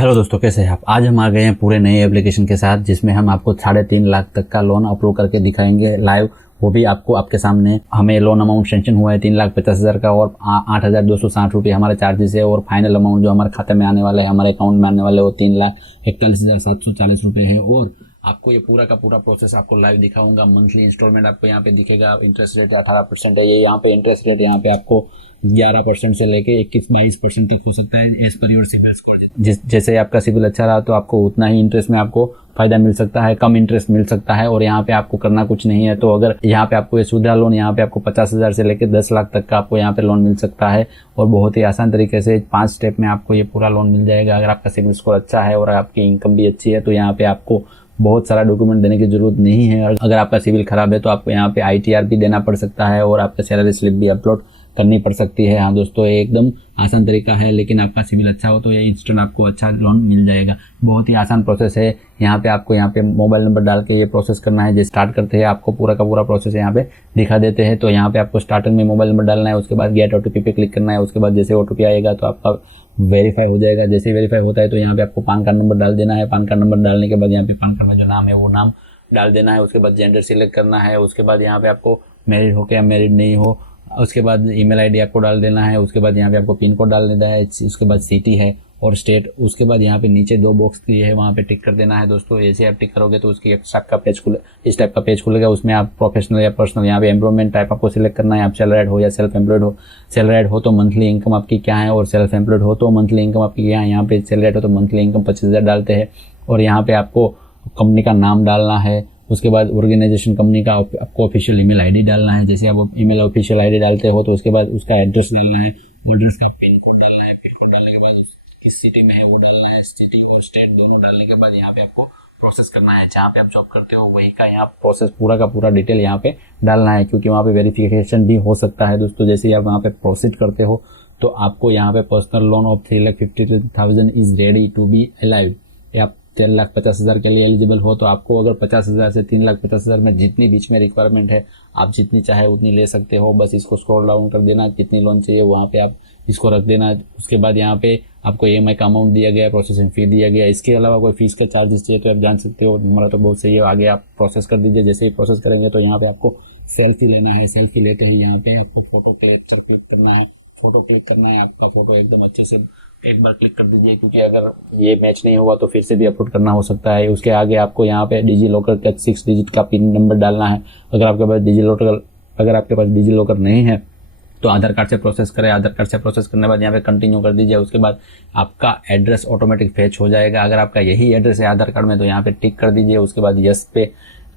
Hello दोस्तों, कैसे हैं आप। आज हम आ गए हैं पूरे नए एप्लीकेशन के साथ, जिसमें हम आपको 3.5 लाख तक का लोन अप्रूव करके दिखाएंगे लाइव। वो भी आपको आपके सामने। हमें लोन अमाउंट सेंक्शन हुआ है 3,50,000 का और 8,260 रुपये हमारे चार्जेस है। और फाइनल अमाउंट जो हमारे खाते में आने वाला है, हमारे अकाउंट में आने वाले, वो 3,41,740 रुपये है। और आपको ये पूरा का पूरा प्रोसेस आपको लाइव दिखाऊंगा। मंथली इंस्टॉलमेंट आपको यहाँ पे दिखेगा। इंटरेस्ट रेट 18% है। ये यहाँ पे इंटरेस्ट रेट यहाँ पे आपको 11% से लेके 21-22% तक हो सकता है, as per your civil score. जैसे आपका सिविल अच्छा रहा तो आपको उतना ही इंटरेस्ट में आपको फायदा मिल सकता है, कम इंटरेस्ट मिल सकता है। और यहाँ पे आपको करना कुछ नहीं है। तो अगर यहाँ पे आपको ये सुविधा लोन, यहाँ पे आपको 50,000 से लेकर 10 लाख तक का आपको यहाँ पे लोन मिल सकता है। और बहुत ही आसान तरीके से 5 स्टेप में आपको ये पूरा लोन मिल जाएगा। अगर आपका सिविल स्कोर अच्छा है और आपकी इनकम भी अच्छी है तो यहाँ पे आपको बहुत सारा डॉक्यूमेंट देने की जरूरत नहीं है। अगर आपका सिविल खराब है तो आपको यहाँ पे ITR भी देना पड़ सकता है और आपका सैलरी स्लिप भी अपलोड करनी पड़ सकती है। हाँ दोस्तों, ये एकदम आसान तरीका है, लेकिन आपका सिविल अच्छा हो तो ये इंस्टेंट आपको अच्छा लोन मिल जाएगा। बहुत ही आसान प्रोसेस है। यहाँ पे आपको यहाँ पे मोबाइल नंबर डाल के ये प्रोसेस करना है। जैसे स्टार्ट करते हैं आपको पूरा का पूरा प्रोसेस यहाँ पे दिखा देते हैं। तो यहाँ पे आपको स्टार्टिंग में मोबाइल नंबर डालना है, उसके बाद गेट OTP पे क्लिक करना है। उसके बाद जैसे OTP आएगा तो आपका वेरीफाई हो जाएगा। जैसे वेरीफाई होता है तो यहाँ पे आपको पैन कार्ड नंबर डाल देना है। पैन कार्ड नंबर डालने के बाद यहाँ पे पैन कार्ड में जो नाम है वो नाम डाल देना है। उसके बाद जेंडर सिलेक्ट करना है। उसके बाद यहाँ पे आपको मैरिड हो क्या मैरिड नहीं हो, उसके बाद ईमेल आईडी आपको डाल देना है। उसके बाद यहाँ पे आपको पिन कोड डाल देना है। उसके बाद सिटी है और स्टेट। उसके बाद यहाँ पे नीचे 2 बॉक्स दिए है, वहाँ पे टिक कर देना है। दोस्तों ऐसे आप टिक करोगे तो उसकी एक टाइप का पेज खुले, इस टाइप का पेज खुलेगा। उसमें आप प्रोफेशनल या पर्सनल, यहाँ पे एम्प्लॉयमेंट टाइप आपको सिलेक्ट करना है। आप सैलरीड हो या सेल्फ एम्प्लॉयड हो। सैलरीड हो तो मंथली इनकम आपकी क्या है, और सेल्फ एम्प्लॉयड हो तो मंथली इनकम आपकी क्या है। यहाँ पे सैलरीड हो तो मंथली इनकम 25,000 डालते हैं। और यहाँ पे आपको कंपनी का नाम डालना है। उसके बाद ऑर्गेनाइजेशन कंपनी का आपको ऑफिशियल ईमेल आईडी डालना है। जैसे आप ईमेल ऑफिशियल आईडी डालते हो तो उसके बाद उसका एड्रेस डालना है। एड्रेस का पिन कोड डालना है। पिन कोड डालने के बाद किस सिटी में है वो डालना है। सिटी और स्टेट दोनों डालने के बाद यहाँ पे आपको प्रोसेस करना है। जहाँ पे आप जॉब करते हो वही का यहाँ प्रोसेस पूरा का पूरा डिटेल यहाँ पे डालना है, क्योंकि वहाँ पे वेरिफिकेशन भी हो सकता है। दोस्तों जैसे ही आप वहाँ पे प्रोसीड करते हो तो आपको यहाँ पे personal loan of 3,52,000 is ready to be alive. आप 3,50,000 के लिए एलिजिबल हो तो आपको अगर 50,000 से 3,50,000 में जितनी बीच में रिक्वायरमेंट है आप जितनी चाहे उतनी ले सकते हो। बस इसको स्क्रॉल डाउन कर देना, कितनी लोन चाहिए वहाँ पे आप इसको रख देना। उसके बाद यहाँ पे आपको EMI का अमाउंट दिया गया है, प्रोसेसिंग फी दिया गया है। इसके अलावा कोई फीस का चार्जेस चाहिए तो आप जान सकते हो। हमारा तो बहुत सही है, आगे आप प्रोसेस कर दीजिए। जैसे ही प्रोसेस करेंगे तो यहाँ पे आपको सेल्फी लेना है। सेल्फी लेते ही यहाँ पे आपको फोटो क्लिक करना है। फोटो क्लिक करना है, आपका फोटो एकदम अच्छे से एक बार क्लिक कर दीजिए, क्योंकि अगर ये मैच नहीं हुआ तो फिर से भी अपलोड करना हो सकता है। उसके आगे आपको यहाँ पे डिजी लॉकर का 6 डिजिट का पिन नंबर डालना है। अगर आपके पास डिजी लॉकर नहीं है तो आधार कार्ड से प्रोसेस करें। आधार कार्ड से प्रोसेस करने के बाद यहाँ पे कंटिन्यू कर दीजिए। उसके बाद आपका एड्रेस ऑटोमेटिक फैच हो जाएगा। अगर आपका यही एड्रेस है आधार कार्ड में तो यहाँ पे टिक कर दीजिए। उसके बाद यस पे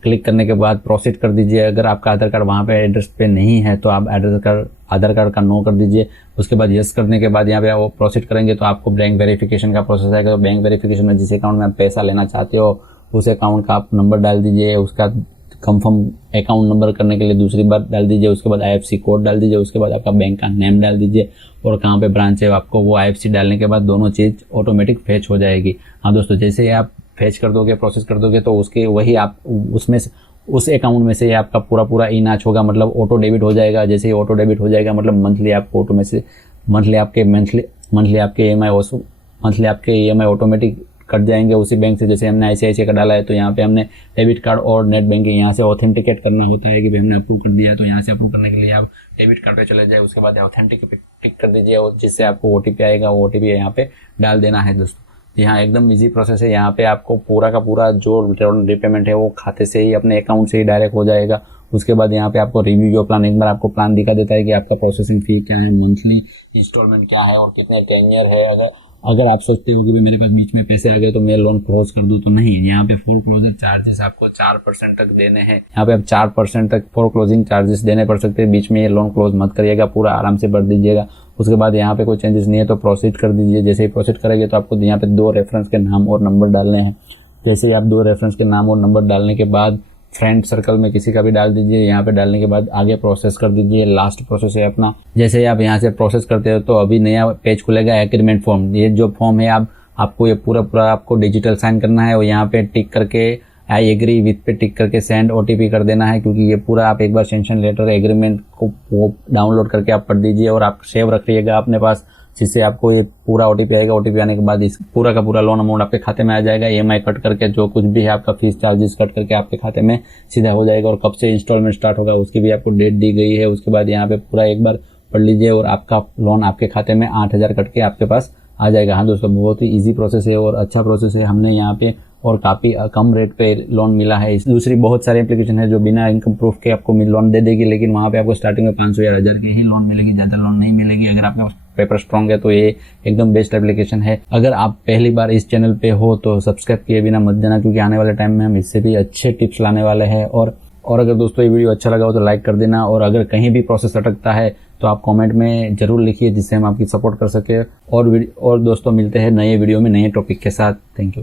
क्लिक करने के बाद प्रोसीड कर दीजिए। अगर आपका आधार कार्ड वहाँ पे एड्रेस पे नहीं है तो आप आधार कार्ड का नो कर दीजिए। उसके बाद यस करने के बाद यहाँ पे वो प्रोसीड करेंगे तो आपको बैंक वेरिफिकेशन का प्रोसेस आएगा। तो बैंक वेरिफिकेशन में जिस अकाउंट में आप पैसा लेना चाहते हो उस अकाउंट का आप नंबर डाल दीजिए। उसका कंफर्म अकाउंट नंबर करने के लिए दूसरी बार डाल दीजिए। उसके बाद IFSC कोड डाल दीजिए। उसके बाद आपका बैंक का नेम डाल दीजिए और कहाँ पे ब्रांच है आपको वो IFSC डालने के बाद दोनों चीज़ ऑटोमेटिक फैच हो जाएगी। हाँ दोस्तों, जैसे ही आप फैच कर दोगे, प्रोसेस कर दोगे तो उसके वही आप उसमें उस अकाउंट में से आपका पूरा इनाच होगा, मतलब ऑटो डेबिट हो जाएगा। जैसे ही ऑटो डेबिट हो जाएगा मतलब मंथली आपको ऑटो में से मंथली आपके EMI ऑटोमेटिक कट जाएंगे उसी बैंक से। जैसे हमने ICICI का डाला है तो यहाँ पे हमने डेबिट कार्ड और नेट बैंकिंग यहाँ से ऑथेंटिकेट करना होता है कि भाई हमने अप्रूव कर दिया है। तो यहाँ से अप्रूव करने के लिए आप डेबिट कार्ड पे चले जाए। उसके बाद ऑथेंटिक पे टिक कर दीजिए और जिससे आपको OTP आएगा वो OTP यहाँ पे डाल देना है। दोस्तों यहाँ एकदम इजी प्रोसेस है। यहाँ पे आपको पूरा का पूरा जो रिपेमेंट है वो खाते से ही अपने अकाउंट से ही डायरेक्ट हो जाएगा। उसके बाद यहाँ पे आपको रिव्यू जो प्लान, एक बार आपको प्लान दिखा देता है कि आपका प्रोसेसिंग फी क्या है, मंथली इंस्टॉलमेंट क्या है और कितने टेन्योर है। अगर आप सोचते हो कि मेरे पास बीच में पैसे आ गए तो मैं लोन क्लोज कर दूं, तो नहीं। यहाँ पे फुल क्लोजर चार्जेस आपको 4% तक देने हैं। यहाँ पे आप 4% तक फॉर क्लोजिंग चार्जेस देने पड़ सकते हैं। बीच में ये लोन क्लोज मत करिएगा, पूरा आराम से भर दीजिएगा। उसके बाद यहाँ पे कोई चेंजेस नहीं है तो प्रोसीड कर दीजिए। जैसे ही प्रोसीड करेंगे तो आपको यहाँ पे 2 रेफरेंस के नाम और नंबर डालने हैं। जैसे ही आप 2 रेफरेंस के नाम और नंबर डालने के बाद फ्रेंड सर्कल में किसी का भी डाल दीजिए। यहाँ पे डालने के बाद आगे प्रोसेस कर दीजिए। लास्ट प्रोसेस है अपना। जैसे ही आप यहाँ से प्रोसेस करते हो तो अभी नया पेज खुलेगा एग्रीमेंट फॉर्म। ये जो फॉर्म है आपको ये पूरा आपको डिजिटल साइन करना है और यहाँ पे टिक करके आई एग्री विथ पे टिक करके सेंड OTP कर देना है, क्योंकि ये पूरा आप एक बार सेंक्शन लेटर एग्रीमेंट को वो डाउनलोड करके आप पढ़ दीजिए और आप सेव रखिएगा अपने पास। जिससे आपको ये पूरा OTP आएगा। OTP आने के बाद इस पूरा का पूरा लोन अमाउंट आपके खाते में आ जाएगा। EMI कट करके जो कुछ भी है आपका फीस चार्जेस कट करके आपके खाते में सीधा हो जाएगा। और कब से इंस्टॉलमेंट स्टार्ट होगा उसकी भी आपको डेट दी गई है। उसके बाद यहाँ पे पूरा एक बार पढ़ लीजिए और आपका लोन आपके खाते में 8,000 कट के आपके पास आ जाएगा। हाँ दोस्तों, बहुत ही इजी प्रोसेस है और अच्छा प्रोसेस है। हमने यहाँ पे और काफ़ी कम रेट पे लोन मिला है। दूसरी बहुत सारी एप्लीकेशन है जो बिना इनकम प्रूफ के आपको लोन दे देगी, लेकिन वहाँ पे आपको स्टार्टिंग में 500 या 1000 की ही लोन मिलेगी, ज़्यादा लोन नहीं मिलेगी। अगर आपके पेपर स्ट्रॉन्ग है तो ये एकदम बेस्ट एप्लीकेशन है। अगर आप पहली बार इस चैनल पे हो तो सब्सक्राइब किए बिना मत देना, क्योंकि आने वाले टाइम में हम इससे भी अच्छे टिप्स लाने वाले हैं। और अगर दोस्तों ये वीडियो अच्छा लगा हो तो लाइक कर देना, और अगर कहीं भी प्रोसेस अटकता है तो आप कमेंट में जरूर लिखिए, जिससे हम आपकी सपोर्ट कर सके। और दोस्तों मिलते हैं नए वीडियो में नए टॉपिक के साथ। Thank you.